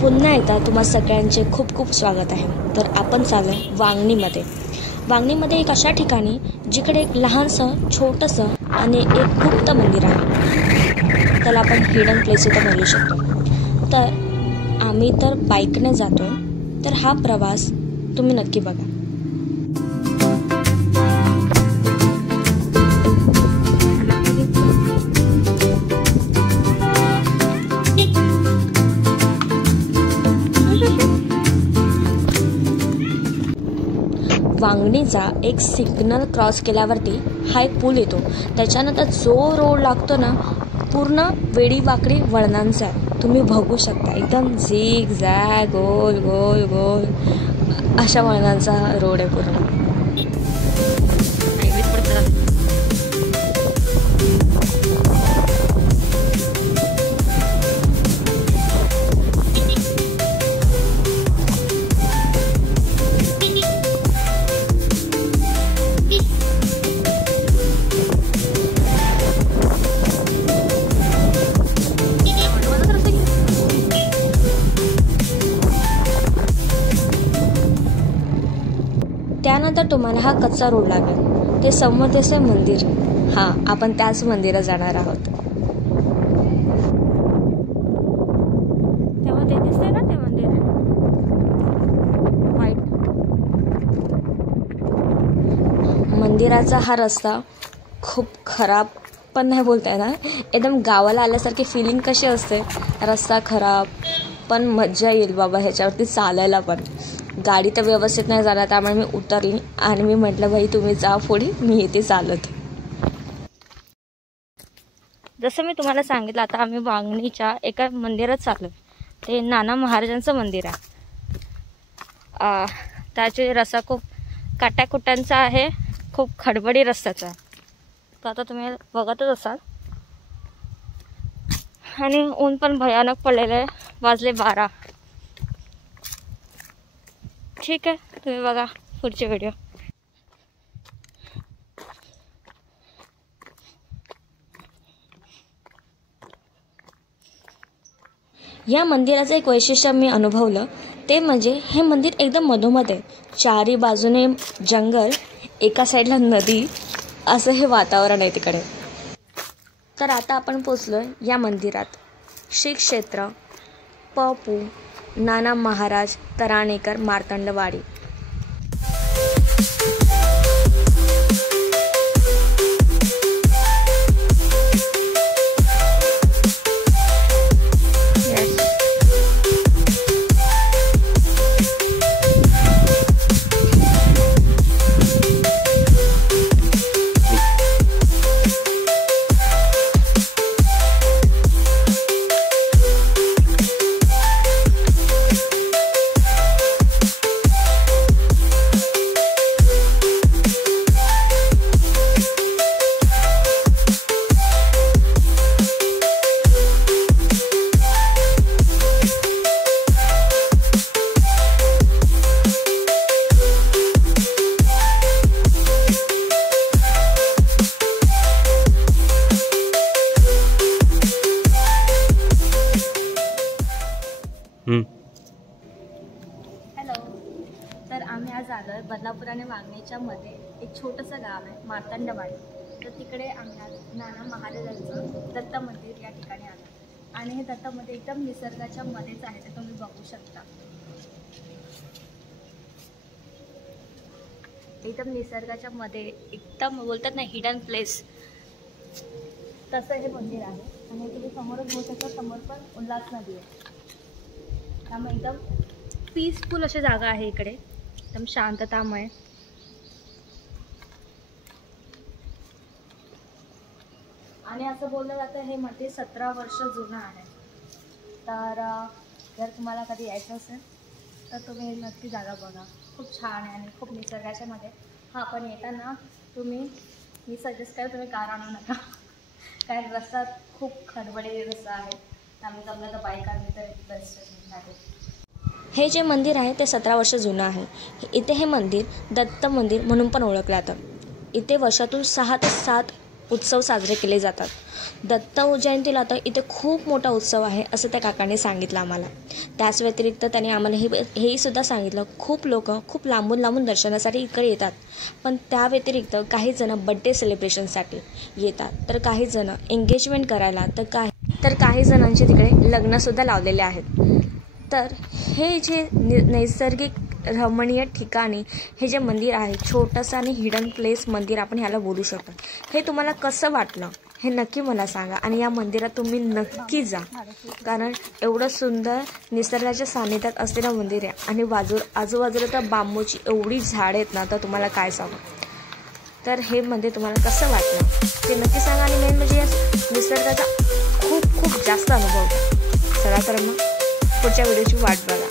पुन्हा एकदा तुम्हा सगळ्यांचे खूप खूप स्वागत आहे। तर आपण चाललो वांगणीमध्ये। वांगणीमध्ये एक अशा ठिकाणी जिकडे एक लहानसं छोटंसं आणि एक गुप्त मंदिर आहे। त्याला आपण हिडन प्लेस इथं म्हणू शकतो। तर आम्ही तर बाईकने जातो, तर हा प्रवास तुम्ही नक्की बघा। वांगणीचा एक सिग्नल क्रॉस केल्यावरती हा एक पूल येतो। त्याच्यानंतर जो रोड लागतो ना, पूर्ण वेडी वाकडी वळणांचा आहे। तुम्ही बघू शकता एकदम झिग झॅग गोल गोल गोल अशा वळणांचा रोड आहे पूर्ण। त्यानंतर तुम्हाला हा कच्चा रोड लागेल, ते समोर दिसते मंदिर। हां, आपण त्याच मंदिरात जाणार आहोत। तेव्हा ते दिसते ना, ते मंदिर व्हाईट। मंदिराचा हा रस्ता खूप खराब पण नाही बोलता येणार, एकदम गावाला आल्यासारखी फिलिंग कशी असते। रस्ता खराब पण मज्जा येईल बाबा ह्याच्यावरती चालायला पण। गाडी तर व्यवस्थित नाही जाणार, त्यामुळे मी उतरली आणि मी म्हटलं भाई तुम्ही जा पुढे, मी येते चालत। जसं मी तुम्हाला सांगितलं, आता आम्ही वांगणीच्या एका मंदिरात चाललो। ते नाना महाराजांचं मंदिर आहे। त्याचे रस्ता खूप काट्याकुट्यांचा आहे, खूप खडबडी रस्त्याचा आहे। तर आता तुम्ही बघतच असाल, आणि ऊन पण भयानक पडलेलं आहे। वाजले 12। ठीक आहे, तुम्ही बघा पुढचे व्हिडिओ। या मंदिराचं एक वैशिष्ट्य मी अनुभवलं, ते म्हणजे हे मंदिर एकदम मधोमध आहे। चारी बाजूने जंगल, एका साईडला नदी, असं हे वातावरण आहे तिकडे। तर आता आपण पोचलोय या मंदिरात। श्री क्षेत्र पपू नाना महाराज तराणेकर मार्तंडवाडी। हॅलो, तर आम्ही आज आलो आहे बदलापूर आणि वांगणीच्या मध्ये एक छोटंसं गाव आहे मार्तंडवाडी। तर तिकडे आम्ही आज नाना महाराजांचं दत्त मंदिर या ठिकाणी आलो। आणि हे दत्त मंदिर एकदम निसर्गाच्या मध्येच आहे, ते तुम्ही बघू शकता। एकदम निसर्गाच्या मध्ये, एकदम बोलतात ना हिडन प्लेस, तसं हे मंदिर आहे। आणि तुम्ही समोरच बघू शकता, समोर पण उल्हास नदी आहे। त्यामुळे एकदम पीसफुल अशी जागा आहे इकडे, एकदम शांततामय। आणि असं बोललं जातं हे मंदिर 17 वर्ष जुनं आहे। तर जर तुम्हाला कधी यायचं असेल तर तुम्ही नक्की जागा बघा, खूप छान आहे आणि खूप निसर्गाच्या मध्ये। हां, पण येताना मी सजेस्ट करेन तुम्ही कार आणू नका, कारण रस्ता खूप खडबडी रस्ता आहे। त्यामुळे जमलं तर बाईक आणली तर बेस्ट आहे। हे जे मंदिर आहे ते 17 वर्ष जुनं आहे। इथे हे मंदिर दत्त मंदिर म्हणून पण ओळखलं जातं। इथे वर्षातून 6 ते 7 उत्सव साजरे केले जातात। दत्त जयंतीला तर इथे खूप मोठा उत्सव आहे असं त्या काकांनी सांगितलं आम्हाला. त्याच व्यतिरिक्त त्याने आम्हाला हेही सुद्धा सांगितलं, खूप लोक खूप लांबून दर्शनासाठी इकडे येतात, पण त्या व्यतिरिक्त काही जण बड्डे सेलिब्रेशनसाठी येतात, तर काही जण एंगेजमेंट करायला, तर काही जणांचे तिकडे लग्नसुद्धा लावलेले आहेत. तर हे जे नैसर्गिक रमणीय ठिकाणी हे जे मंदिर आहे, छोटंसं आणि हिडन प्लेस मंदिर आपण ह्याला बोलू शकतो, हे तुम्हाला कसं वाटलं हे नक्की मला सांगा. आणि या मंदिरात तुम्ही नक्की जा, कारण एवढं सुंदर निसर्गाच्या सानिध्यात असलेलं मंदिर आहे. आणि आजूबाजूला तर बांबूची एवढी झाडं आहेत ना, तर तुम्हाला काय सांगू. तर हे मंदिर तुम्हाला कसं वाटलं ते नक्की सांगा. आणि मेन म्हणजे या निसर्गाचा खूप जास्त अनुभव. चला तर मग पुढच्या व्हिडिओची वाट बघा.